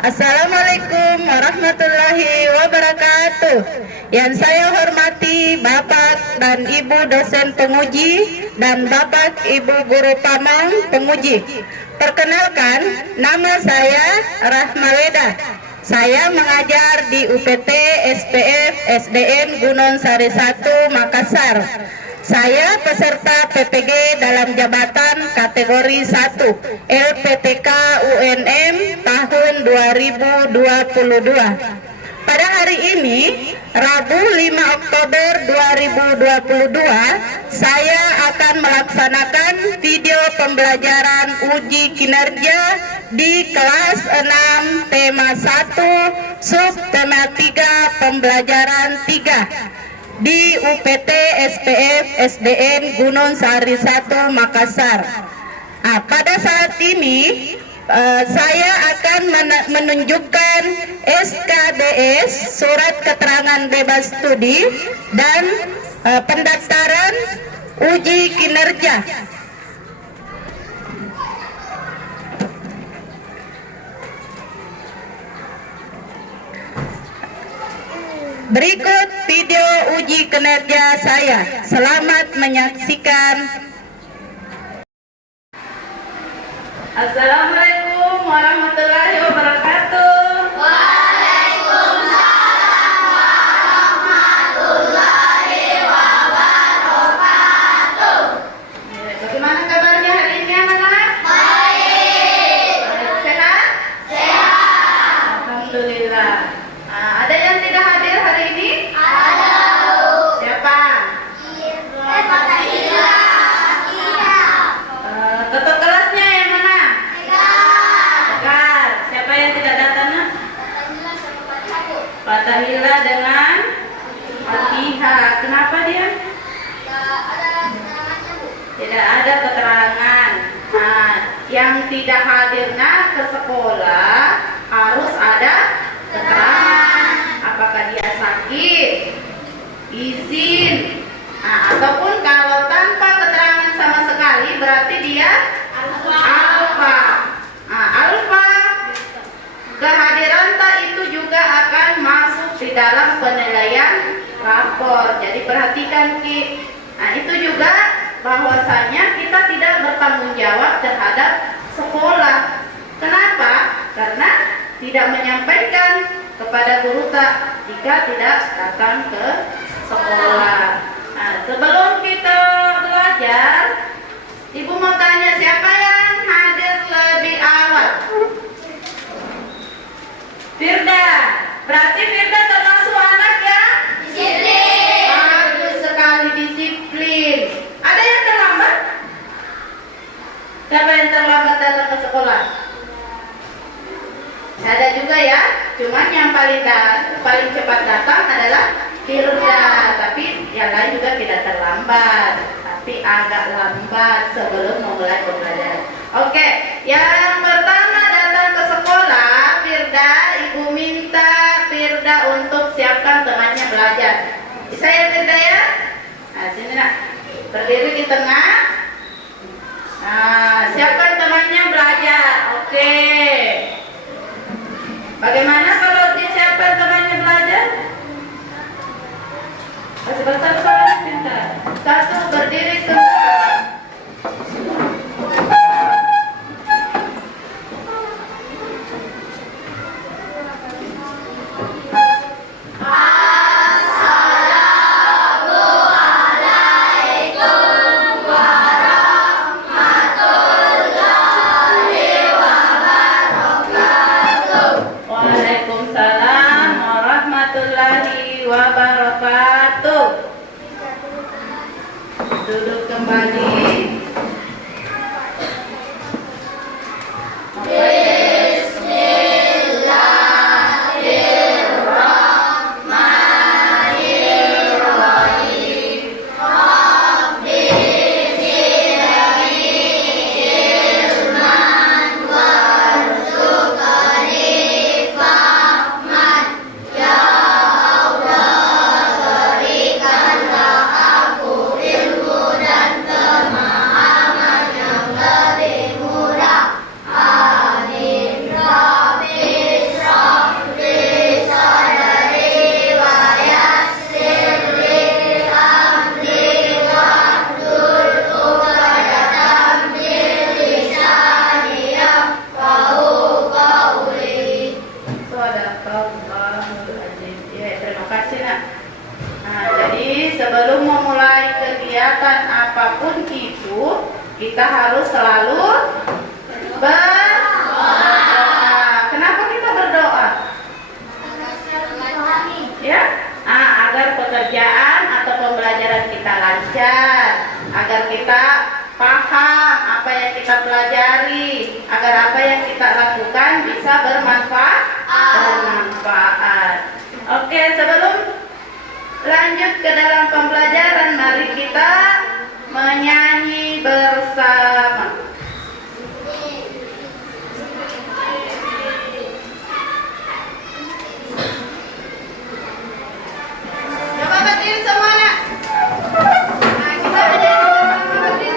Assalamualaikum warahmatullahi wabarakatuh. Yang saya hormati Bapak dan Ibu dosen penguji dan Bapak Ibu guru pamong penguji. Perkenalkan, nama saya Rahmaweda. Saya mengajar di UPT SPF SDN Gunung Sari 1 Makassar. Saya peserta PPG dalam jabatan kategori 1 LPTK UNM tahun 2022. Pada hari ini, Rabu 5 Oktober 2022, saya akan melaksanakan video pembelajaran uji kinerja di kelas 6 tema 1 sub tema 3 pembelajaran 3 di UPT SPF SDN Gunung Sari 1 Makassar. Pada saat ini saya akan menunjukkan SKBS, surat keterangan bebas studi, dan pendaftaran uji kinerja. Berikut video uji kinerja saya. Selamat menyaksikan. Assalamualaikum warahmatullahi wabarakatuh. Waalaikumsalam warahmatullahi wabarakatuh. Bagaimana kabarnya hari ini anak-anak? Baik. Sehat? Sehat. Alhamdulillah. Ada yang tidak hadir hari ini? Ada. Siapa? Fatahila. Ketua kelasnya yang mana? Tegar. Siapa yang tidak datang? Fatahila dengan Fatihah. Kenapa dia? Tidak ada keterangan. Yang tidak hadirnya ke sekolah harus ada keterangan. Apakah dia sakit, izin, ataupun kalau tanpa keterangan sama sekali berarti dia alfa. Alfa kehadiran tak itu juga akan masuk di dalam penilaian rapor. Jadi perhatikan Ki. Itu juga bahwasanya kita tidak bertanggung jawab terhadap sekolah. Kenapa? Karena tidak menyampaikan kepada guru tak jika tidak datang ke sekolah. Sebelum kita belajar, Ibu mau tanya siapa yang hadir lebih awal? Firda. Berarti Firda termasuk anak ya? Disiplin. Bagus sekali, disiplin. Ada yang terlambat? Siapa yang terlambat datang ke sekolah? Ada juga ya, cuman yang paling cepat datang adalah Firda, tapi yang lain juga tidak terlambat, tapi agak lambat sebelum memulai pembelajaran. Oke, yang pertama datang ke sekolah, Firda, Ibu minta Firda untuk siapkan temannya belajar. Bisa ya Firda ya? Sini nak, berdiri di tengah. Siapkan temannya belajar. Oke. Bagaimana kalau disiapkan temannya belajar? Kasih besar pintar. Satu, berdiri semua. Duduk kembali. Berikanlah aku ilmu dan kemampuan. sebelum memulai kegiatan apapun itu, kita harus selalu berdoa. Kenapa kita berdoa? Ya, agar pekerjaan atau pembelajaran kita lancar, agar kita paham apa yang kita pelajari, agar apa yang kita lakukan bisa bermanfaat. Oke, sebelum lanjut ke dalam pembelajaran, mari kita menyanyi bersama. Coba berdiri semua, nak. Nah, kita berdiri bersama, berdiri.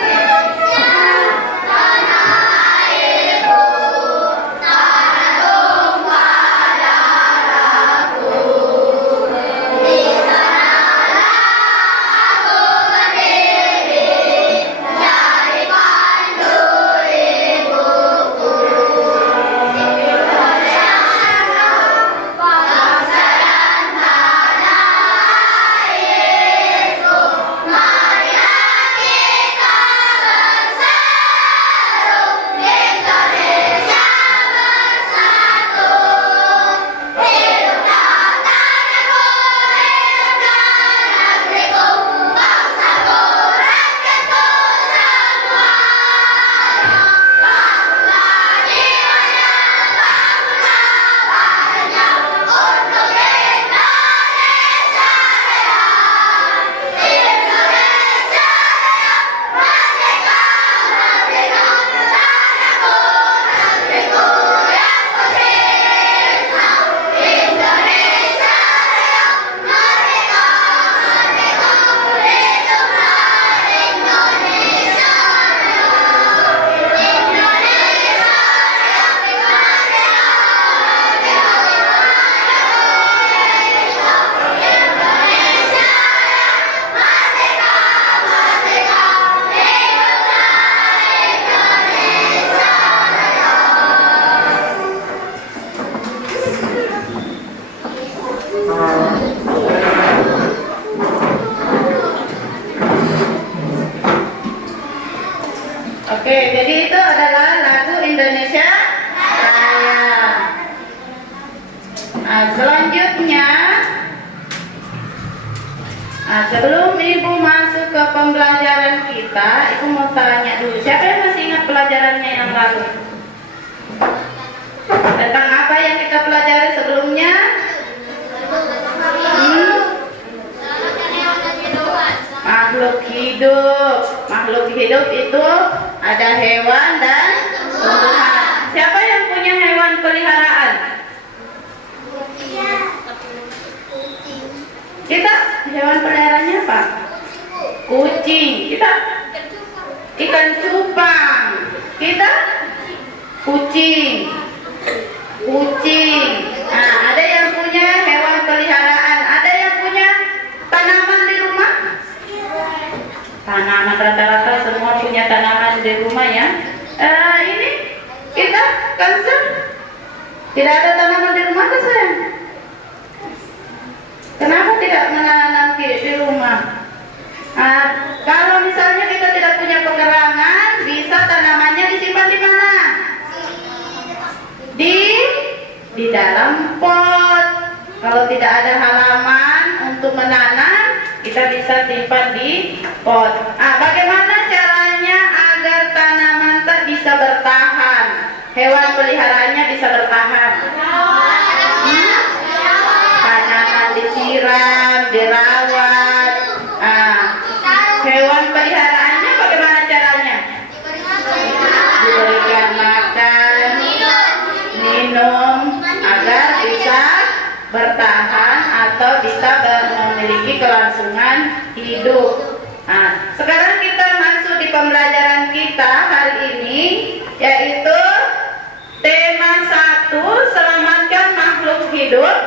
Oke, jadi itu adalah lagu Indonesia Raya. Nah, selanjutnya, sebelum Ibu masuk ke pembelajaran kita, Ibu mau tanya dulu, siapa yang masih ingat pelajarannya yang lalu? Tentang apa yang kita pelajari sebelumnya? Makhluk hidup. Makhluk hidup itu ada hewan dan tumbuhan. Siapa yang punya hewan peliharaan? Kita hewan peliharaannya apa? Kucing. Kita ikan cupang. Kita kucing. Kucing. Nah, ada yang punya hewan peliharaan. Ada yang punya tanaman di rumah? Tanaman, rata-rata semua punya tanaman di rumah ya. Ini kita Kansa tidak ada tanaman di rumah kan sayang? Kenapa tidak menanam di rumah? Kalau misalnya kita tidak punya pekarangan, bisa tanamannya disimpan di mana? Di dalam pot. Kalau tidak ada halaman untuk menanam, kita bisa simpan di pot. Bagaimana caranya agar tanaman bisa bertahan? Hewan peliharaannya bisa bertahan. Tanaman disiram, dirawat. Hewan peliharaannya bagaimana caranya? Diberikan makan, minum, agar bisa bertahan atau bisa memiliki kelangsungan hidup. Sekarang kita masuk di pembelajaran kita hari ini, yaitu tema 1, selamatkan makhluk hidup.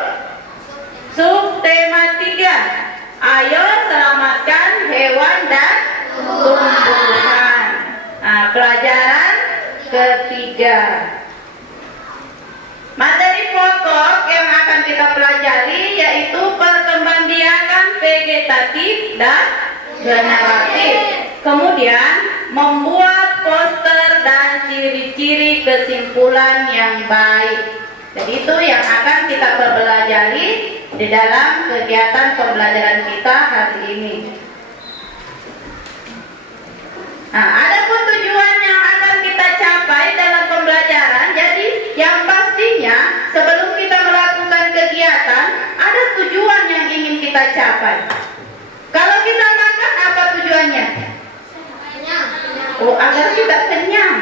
Subtema 3, ayo selamatkan hewan dan tumbuhan. Pelajaran ketiga. Materi pokok yang akan kita pelajari yaitu perkembangbiakan vegetatif dan generatif. Kemudian membuat poster dan ciri-ciri kesimpulan yang baik. Jadi itu yang akan kita pelajari di dalam kegiatan pembelajaran kita hari ini. Nah, adapun tujuan yang akan kita capai dalam pembelajaran, jadi yang pastinya sebelum kita melakukan kegiatan, ada tujuan yang ingin kita capai. Kalau kita makan, apa tujuannya? Oh, agar kita kenyang.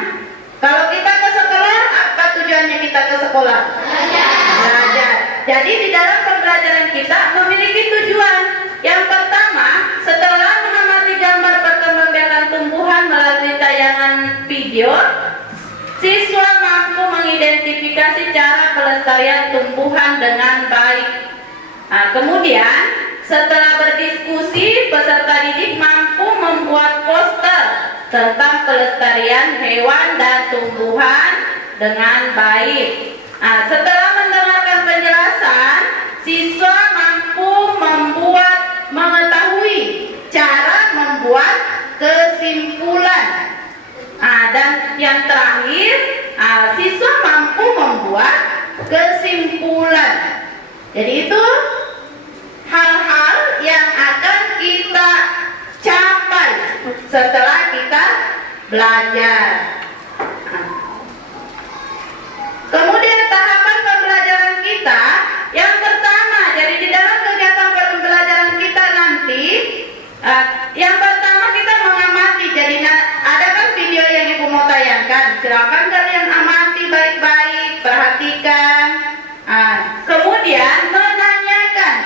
Kalau kita ke sekolah, apa tujuannya kita ke sekolah? Belajar. Jadi di dalam pembelajaran kita memiliki tujuan. Yang pertama, setelah mengamati gambar perkembangbiakan tumbuhan melalui tayangan video, siswa mampu mengidentifikasi cara pelestarian tumbuhan dengan baik. Nah, kemudian setelah berdiskusi, peserta didik mampu membuat poster tentang pelestarian hewan dan tumbuhan dengan baik. Nah, setelah mendengarkan penjelasan, siswa mampu mengetahui cara membuat kesimpulan. Dan yang terakhir, siswa mampu membuat kesimpulan. Jadi itu hal-hal yang akan kita capai setelah kita belajar. Kemudian tahapan pembelajaran kita yang pertama, jadi di dalam kegiatan pembelajaran kita nanti, yang pertama kita mengamati. Jadi ada kan video yang Ibu mau tayangkan, silakan kalian amati baik-baik, perhatikan. Kemudian menanyakan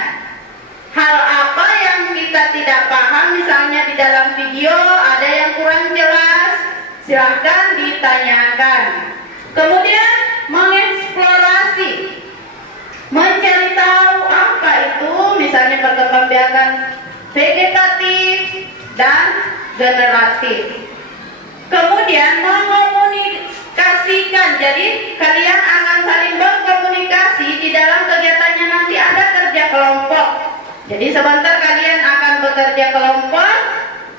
hal apa yang kita tidak paham, misalnya di dalam video ada yang kurang jelas, silahkan ditanyakan. Kemudian mengeksplorasi, mencari tahu apa itu, misalnya perkembangbiakan vegetatif dan generatif. Kemudian mengomunikasikan, jadi kalian akan saling berkomunikasi. Di dalam kegiatannya nanti ada kerja kelompok. Jadi sebentar kalian akan bekerja kelompok,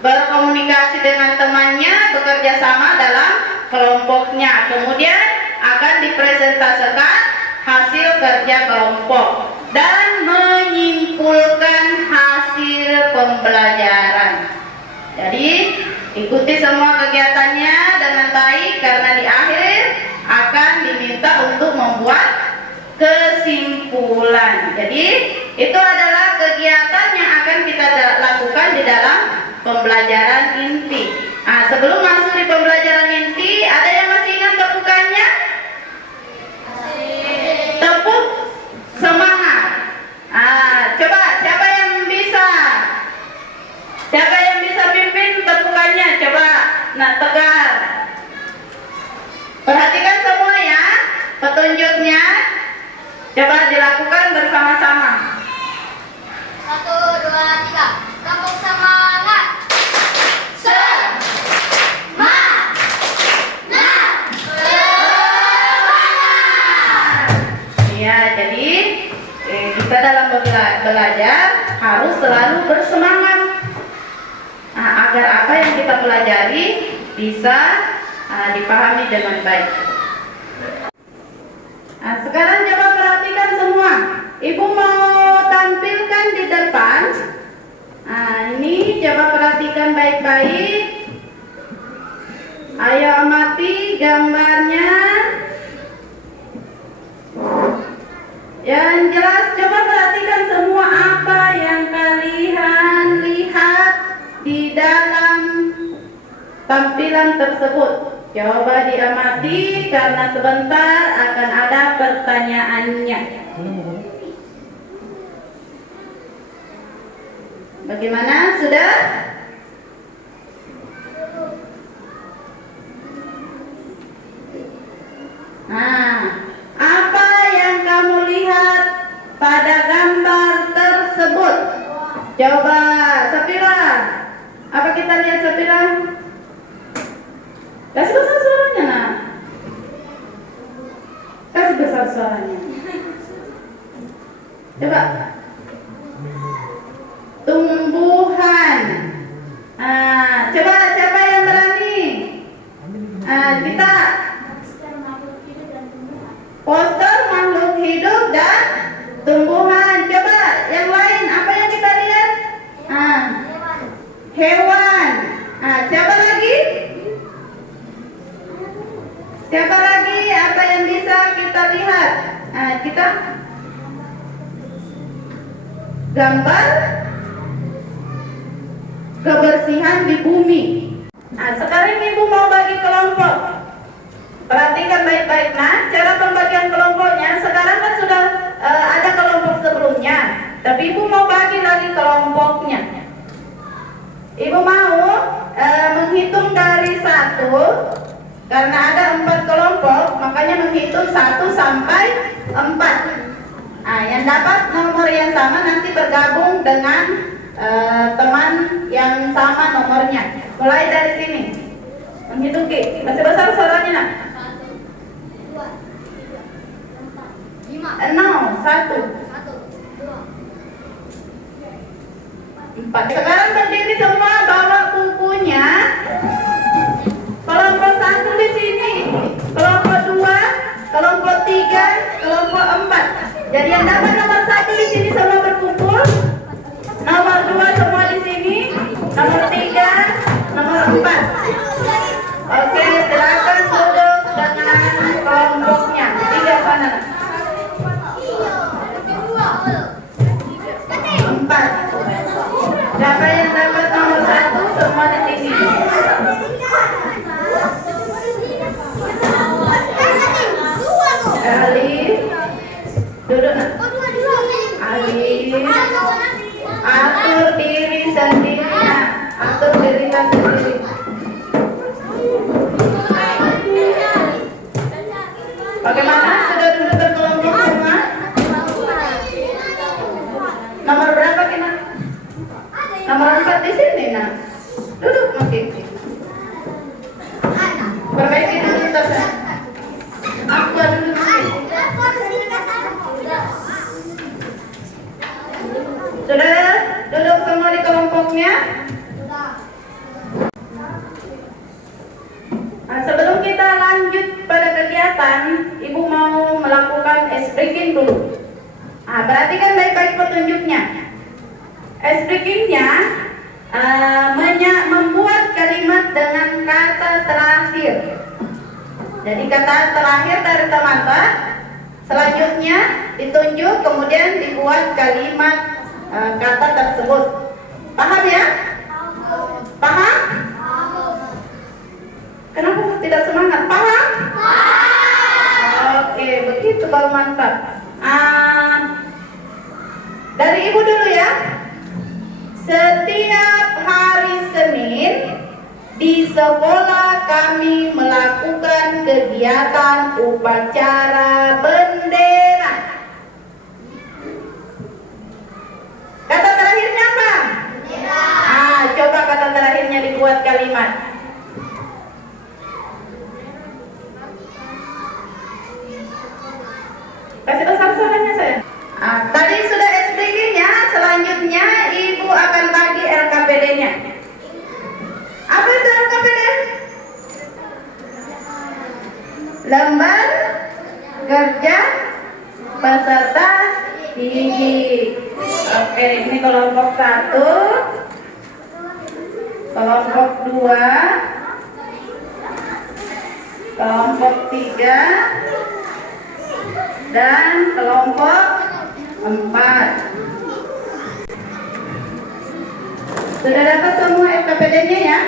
berkomunikasi dengan temannya, bekerja sama dalam kelompoknya. Kemudian akan dipresentasikan hasil kerja kelompok dan menyimpulkan hasil pembelajaran. Jadi ikuti semua kegiatannya dengan baik, karena di akhir akan diminta untuk membuat kesimpulan. Jadi itu adalah kegiatan yang akan kita lakukan di dalam pembelajaran inti. Sebelum masuk di pembelajaran inti, ada yang masih ingat tepukannya? Tepuk semangat. Coba siapa yang bisa? Siapa yang bisa pimpin tepukannya? Coba, tegar. Perhatikan semua ya, petunjuknya. Coba dilakukan bersama-sama. 1, 2, 3. Tepuk semangat. Ya, jadi kita dalam belajar harus selalu bersemangat, agar apa yang kita pelajari bisa dipahami dengan baik. Sekarang coba perhatikan semua. Ibu mau tampilkan di depan. Ini coba perhatikan baik-baik. Ayo amati gambarnya. Yang jelas, coba perhatikan semua apa yang kalian lihat di dalam tampilan tersebut. Coba diamati karena sebentar akan ada pertanyaannya. Bagaimana? Sudah? Apa yang kamu lihat pada gambar tersebut? Coba, Safira. Apa kita lihat, Safira? Kasih besar suaranya, nak. Kasih besar suaranya. Coba. Tumbuhan. Kita gambar kebersihan di bumi. Sekarang ibu mau bagi kelompok. Perhatikan baik-baik. Cara pembagian kelompoknya. Sekarang kan sudah ada kelompok sebelumnya, tapi ibu mau bagi lagi kelompoknya. Ibu mau menghitung dari 1, karena ada 4 kelompok, makanya menghitung 1 sampai 4. Yang dapat nomor yang sama nanti bergabung dengan teman yang sama nomornya. Mulai dari sini. Menghitung Ki. Masih besar suaranya nak? 1, 2, 3, 4, 5, 0, 1, 1, 2, 4. Sekarang berdiri semua, bawa bukunya. Kelompok 1 di sini, kelompok 2, kelompok 3, kelompok 4. Jadi yang dapat nomor 1 di sini semua berkumpul. Nomor 2 semua di sini, nomor 3, nomor 4. Oke, silakan duduk dengan kelompoknya. 3 sana. 4. Siapa yang dapat nomor 1 semua di sini. Alif, duduk nak. Alif, atur diri sendiri nak. Atur dirinya sendiri. Bagaimana? Sudah duduk berkelompok semua? Nomor berapa kita? Nomor 4 di sini nak. Duduk makin. Perbaiki dulu tasnya. Aku duduk makin. Sudah duduk semua di kelompoknya. Sebelum kita lanjut pada kegiatan, ibu mau melakukan ice breaking dulu. Perhatikan baik-baik petunjuknya. Ice breakingnya membuat kalimat dengan kata terakhir. Jadi kata terakhir dari teman-teman, selanjutnya ditunjuk, kemudian dibuat kalimat kata tersebut. Paham ya? Paham? Kenapa tidak semangat? Paham? Oke, begitu baru mantap. Dari ibu dulu ya. Setiap hari Senin di sekolah kami melakukan kegiatan upacara bendera. Kata terakhirnya apa? Bendera. Coba kata terakhirnya dibuat kalimat. Kasih besar suaranya saya. Tadi sudah SPG-nya, selanjutnya ibu akan bagi LKPD-nya. Apa itu LKPD? Lembar kerja peserta didik. Oke, ini kelompok 1, kelompok 2, kelompok 3, dan kelompok 4. Sudah dapat semua LKPD-nya ya?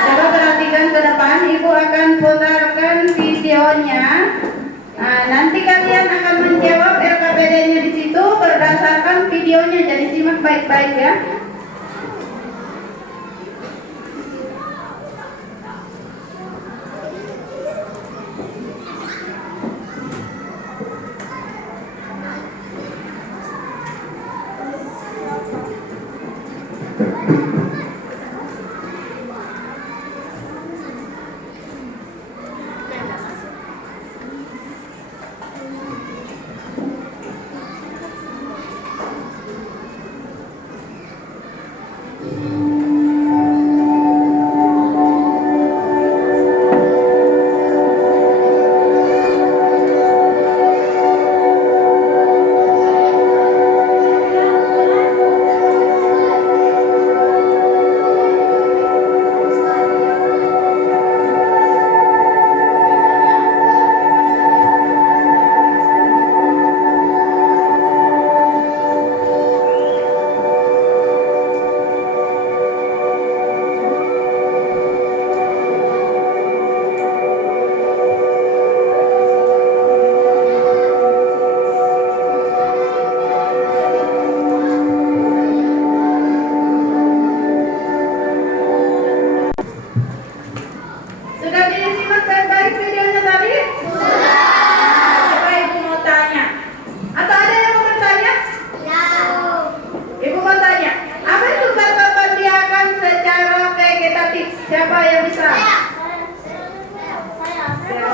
Coba perhatikan ke depan, ibu akan putarkan videonya. Nanti kalian akan menjawab LKPD-nya di situ berdasarkan videonya. Jadi simak baik-baik ya.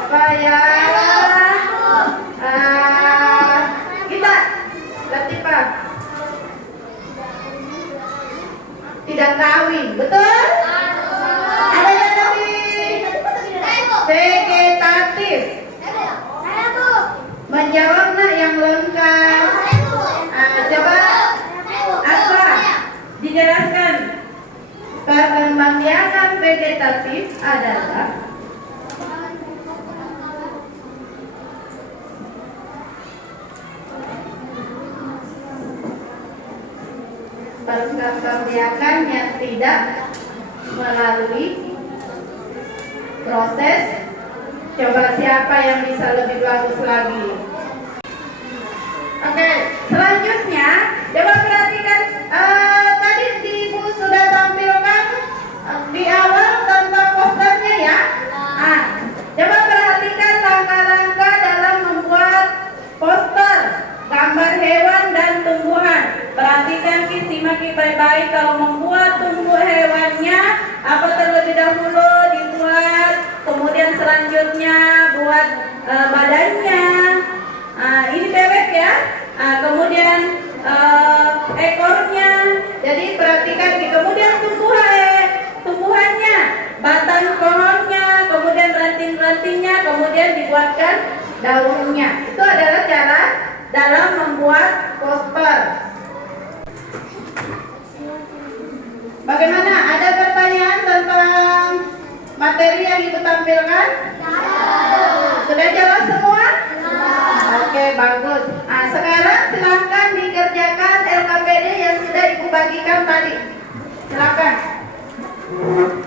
Apa ya? Kita Latifah tidak kawin, betul? Ada yang lebih vegetatif. Menjawab nak yang lengkap. Coba apa? Dijelaskan. Perkembangbiakan vegetatif adalah perkembangbiakan yang tidak melalui proses. Coba siapa yang bisa lebih bagus lagi? Oke, selanjutnya coba perhatikan, tadi Ibu sudah tampilkan di awal tentang posternya ya. Coba perhatikan langkah-langkah dalam membuat poster gambar hewan dan tumbuhan. Perhatikan simak baik-baik, kalau membuat tumbuh hewannya apa terlebih dahulu dibuat, kemudian selanjutnya buat badannya. Ini bebek ya. Kemudian ekornya. Jadi perhatikan, kemudian tumbuhannya, batang pohonnya, kemudian ranting-rantingnya, kemudian dibuatkan daunnya. Itu adalah cara dalam membuat poster. Bagaimana? Ada pertanyaan tentang materi yang Ibu tampilkan? Sudah jelas semua? Oke, bagus. Sekarang silakan dikerjakan LKPD yang sudah Ibu bagikan tadi. Silakan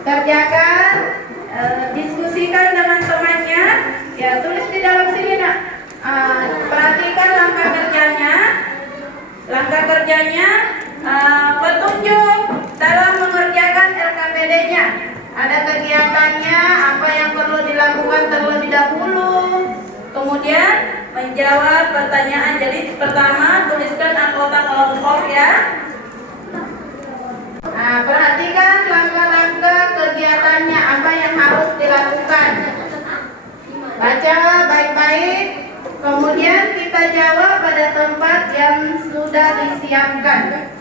kerjakan, diskusikan dengan temannya. Ya, tulis di dalam sini nak. Perhatikan langkah kerjanya. Petunjuk dalam mengerjakan LKPD-nya. Ada kegiatannya, apa yang perlu dilakukan terlebih dahulu. Kemudian menjawab pertanyaan. Jadi pertama tuliskan anggota kelompok ya. Perhatikan langkah-langkah kegiatannya, apa yang harus dilakukan. Baca baik-baik. Kemudian kita jawab pada tempat yang sudah disiapkan.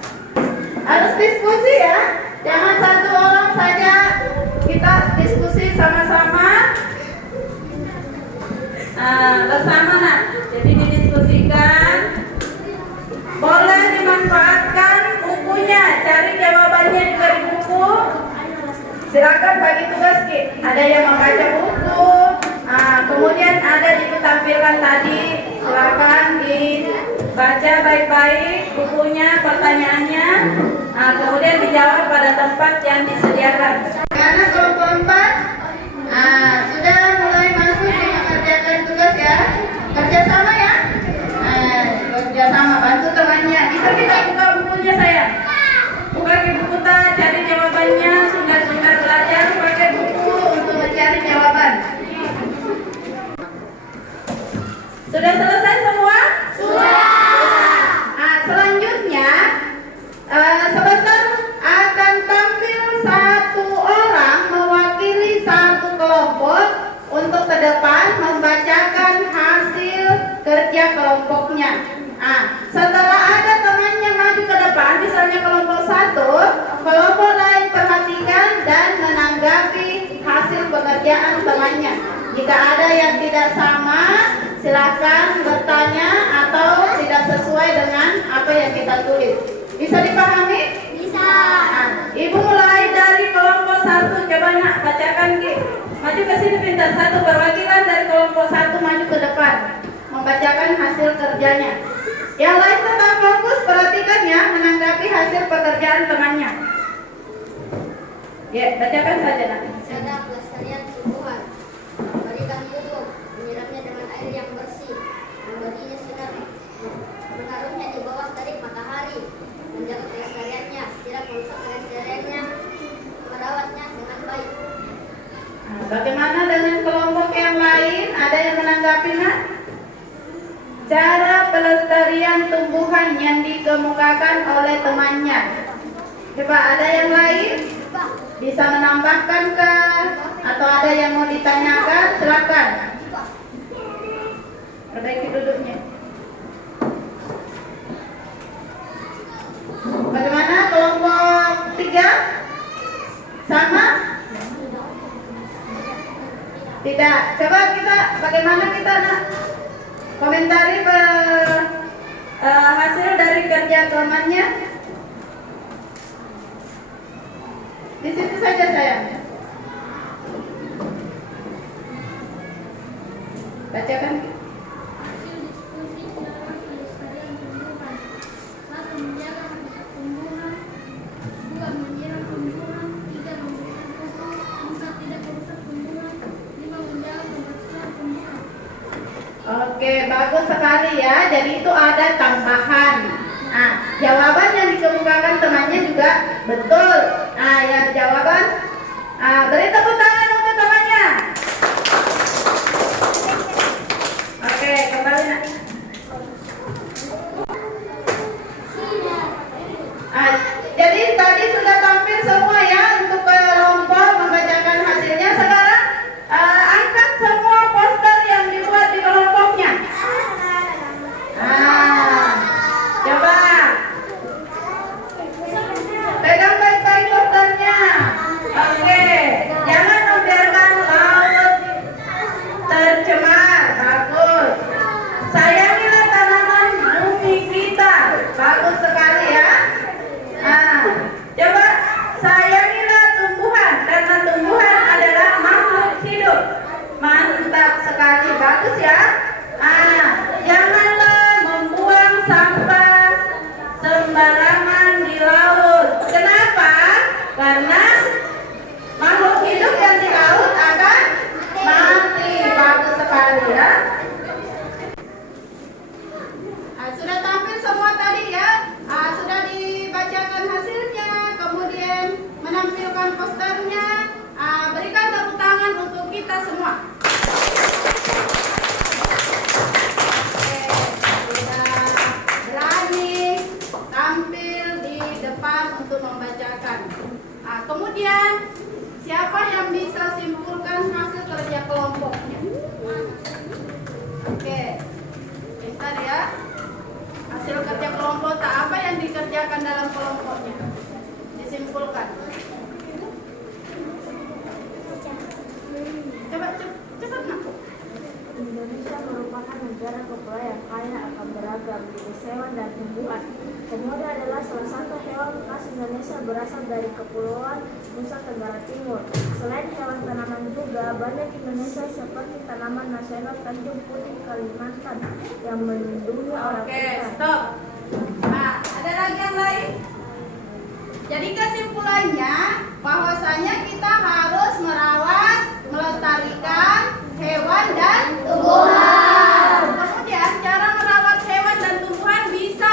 Harus diskusi ya. Jangan satu orang saja, kita diskusi sama-sama. Bersama nak. Jadi didiskusikan. Boleh dimanfaatkan bukunya. Cari jawabannya juga di buku. Silakan bagi tugas Ki. Ada yang membaca buku. Kemudian ada ditampilkan tadi. Silakan dibaca baik-baik bukunya, pertanyaannya. Kemudian dijawab pada tempat yang disediakan. Karena kelompok 4 sudah mulai masuk di mengerjakan tugas ya. Kerjasama ya. Kerjasama, bantu temannya. Bisa kita buka bukunya saya. Buka di buku cari jawabannya. Sungguh-sungguh belajar pakai buku untuk mencari jawaban. Sudah selesai semua? Sudah. Selanjutnya sebentar akan tampil satu orang mewakili satu kelompok untuk ke depan membacakan hasil kerja kelompoknya. Setelah ada temannya maju ke depan, misalnya kelompok 1, kelompok lain perhatikan dan menanggapi hasil pekerjaan temannya. Jika ada yang tidak sama, silakan bertanya atau tidak sesuai dengan apa yang kita tulis. Bisa dipahami? Bisa. Ibu mulai dari kelompok 1. Coba nak bacakan Ki. Maju ke sini pintar. Satu perwakilan dari kelompok 1 maju ke depan membacakan hasil kerjanya. Yang lain tetap fokus, perhatikan ya, menanggapi hasil pekerjaan temannya. Ya, bacakan saja nak. Jaga pelestarian tumbuhan, berikan pupuk, menyiramnya dengan air yang bersih, memberinya sinar, menaruhnya di bawah terik matahari, menjaga pelestariannya, tidak merusak pelestariannya, merawatnya dengan baik. Bagaimana dengan kelompok yang lain? Ada yang menanggapi nak? Cara pelestarian tumbuhan yang dikemukakan oleh temannya. Coba ada yang lain? Bisa menambahkan ke? Atau ada yang mau ditanyakan? Silakan. Perbaiki duduknya. Bagaimana kelompok 3? Sama? Tidak. Coba kita, bagaimana kita nak komentari hasil dari kerja temannya? Di situ saja sayang. Bacakan. Hasil diskusi dalam pelestarian tumbuhan. 1. Menjaga tumbuhan. 2. Menyiram tumbuhan. 3. Memberikan pupuk. 4. Tidak merusak tumbuhan. 5. Menjaga kebersihan tumbuhan. Oke, bagus sekali ya. Jadi itu ada tambahan. Nah, jawaban yang dikemukakan temannya juga betul. Nah, yang jawaban, beri tepuk tangan untuk temannya. Oke, kembali nak. Jadi tadi sudah tampil semua ya untuk kelompok membacakan hasilnya. Sekarang angkat semua poster yang dibuat di kelompoknya. Coba pegang baik-baik posternya. Oke, jangan membiarkan laut tercemar. Bagus. Sayangilah tanaman bumi kita. Bagus sekali ya. Coba sayangilah tumbuhan karena tumbuhan adalah makhluk hidup. Mantap sekali, bagus ya. Janganlah membuang sampah sembarangan di laut. Kenapa? Karena makhluk hidup yang di laut akan mati. Bagus sekali ya. Sudah tampil semua tadi ya. Sudah dibacakan hasilnya, kemudian menampilkan posternya. Berikan tepuk tangan untuk kita semua. Oke, sudah berani tampil di depan untuk membacakan. Kemudian siapa yang bisa simpulkan hasil kerja kelompoknya? Oke, bentar ya. Hasil kerja kelompok apa yang dikerjakan dalam kelompoknya? Disimpulkan. Coba cepat nak. Indonesia merupakan negara kepulauan yang kaya akan beragam jenis hewan dan tumbuhan. Komodo adalah salah satu hewan khas Indonesia berasal dari Kepulauan Nusa Tenggara Timur. Selain hewan tanaman juga banyak Indonesia seperti tanaman nasional Tanjung Putih Kalimantan yang melindungi orang Oke, hutan. stop. Ada lagi yang lain? Jadi kesimpulannya bahwasanya kita harus merawat, melestarikan hewan dan tumbuhan. Kemudian cara merawat hewan dan tumbuhan bisa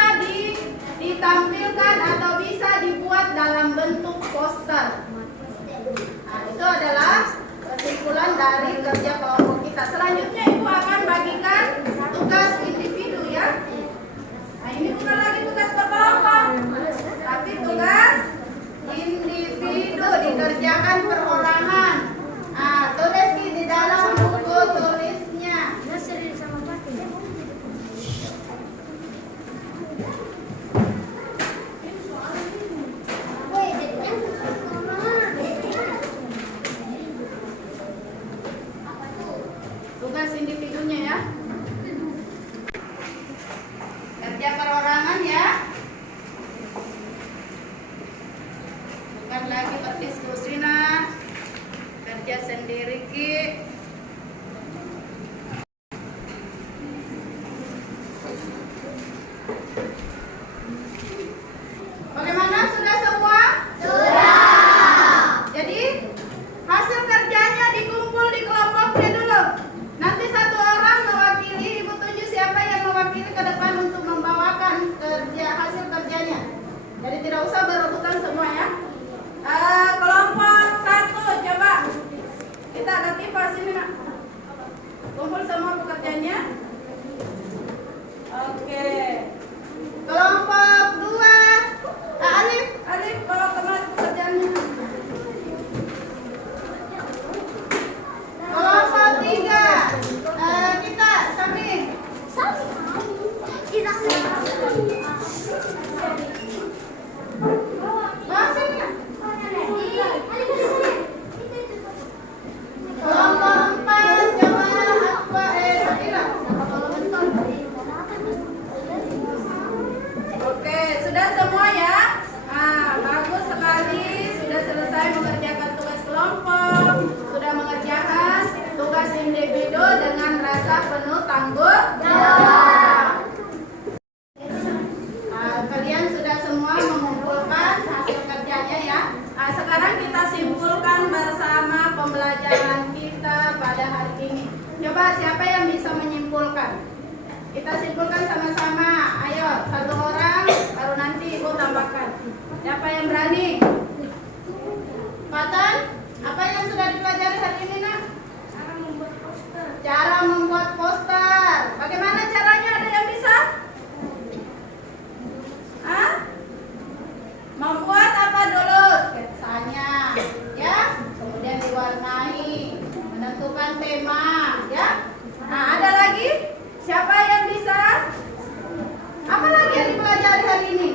ditampilkan atau bisa dibuat dalam bentuk poster. Itu adalah kesimpulan dari kerja kelompok kita. Selanjutnya Ibu akan bagikan tugas individu ya. Ini bukan lagi tugas berkelompok, tapi tugas individu dikerjakan perorangan. Tulis di dalam buku tulisnya. Tugas individunya ya. Kerja perorangan ya. Bukan lagi berdiskusi nak. Kerja sendiri Ki. Bagaimana, sudah semua? Sudah. Jadi hasil kerjanya dikumpul di kelompoknya dulu. Nanti satu orang mewakili, Ibu tuju siapa yang mewakili ke depan untuk membawakan hasil kerjanya. Jadi tidak usah berebutan semua ya. Kelompok 1 coba kita Latifah sini nak. Kumpul semua pekerjanya. Oke. Kelompok 2 Alif bawa kemari pekerjaannya. Kelompok 3 kita Sami Coba siapa yang bisa menyimpulkan? Kita simpulkan sama-sama. Ayo, satu orang, baru nanti Ibu tambahkan. Siapa yang berani? Patan, apa yang sudah dipelajari hari ini, Nak? Cara membuat poster. Bagaimana caranya? Ada yang bisa? Hah? Membuat apa dulu? Sketsanya, ya. Kemudian diwarnai, menentukan tema, ya. Nah, ada lagi? Siapa yang bisa? Apa lagi yang dipelajari hari ini?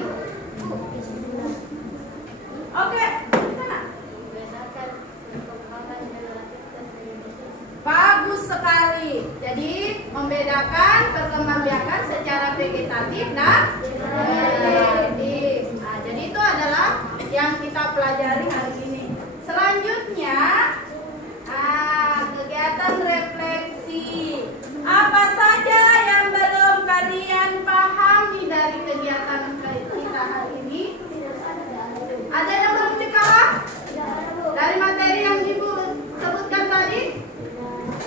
Oke, mana? Bagus sekali. Jadi membedakan perkembangbiakan secara vegetatif dan vegetatif. Nah, jadi itu adalah yang kita pelajari hari ini. Selanjutnya, kegiatan refleksi. Apa saja yang belum kalian pahami dari kegiatan kita hari ini? Ada yang belum dipaham? Dari materi yang Ibu sebutkan tadi?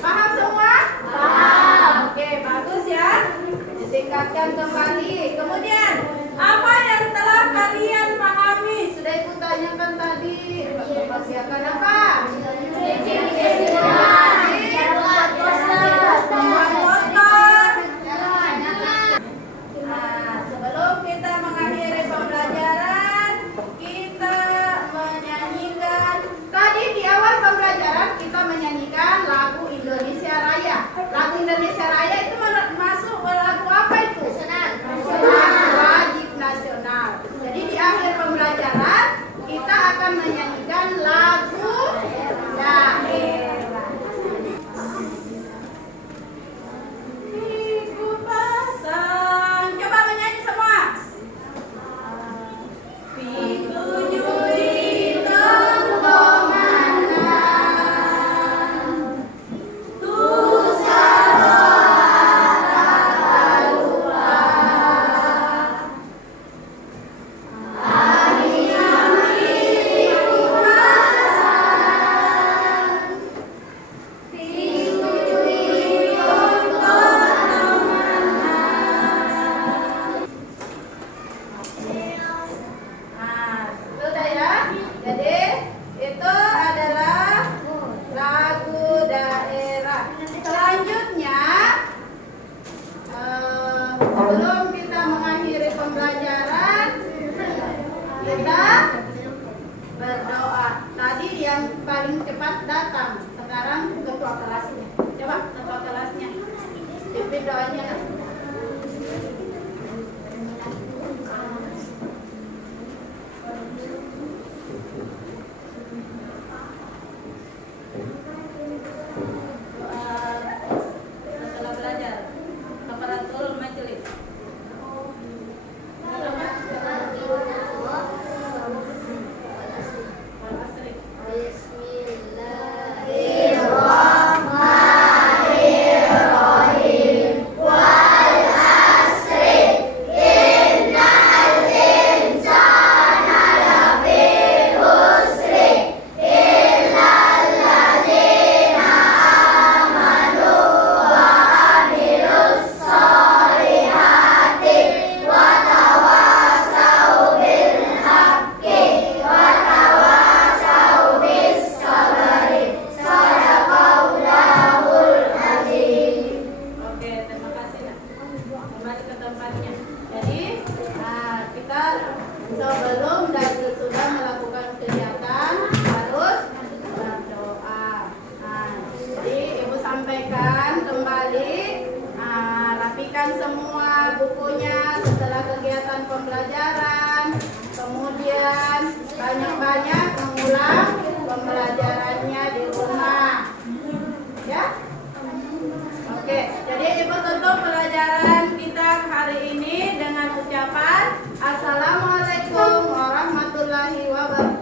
Paham semua? Paham. Oke, bagus ya. Ditingkatkan kembali. Kemudian, apa yang telah kalian pahami? Sudah Ibu tanyakan tadi. Persiapkan apa? Sebelum kita mengakhiri pembelajaran, kita menyanyikan. Tadi di awal pembelajaran kita menyanyikan lagu Indonesia Raya. Lagu Indonesia Raya itu masuk lagu apa itu? Nasional. Wajib nasional. Jadi di akhir pembelajaran kita akan menyanyikan lagu daerah. Ikut pasang. Coba menyanyi semua. Pitu juri tonggomanan, tusa sudah ya. Jadi itu adalah lagu daerah. Selanjutnya, sebelum kita mengakhiri pembelajaran, kita berdoa. Tadi yang paling cepat datang, sekarang ketua kelasnya. Coba ketua kelasnya, pimpin doanya. Setelah belajar aparatur majelis. Sebelum dan sesudah melakukan kegiatan harus berdoa. Jadi Ibu sampaikan kembali, rapikan semua bukunya setelah kegiatan pembelajaran. Kemudian banyak-banyak mengulang pembelajarannya di rumah. Ya? Oke, jadi Ibu tutup pelajaran kita hari ini dengan ucapan Assalamualaikum warahmatullahi wabarakatuh.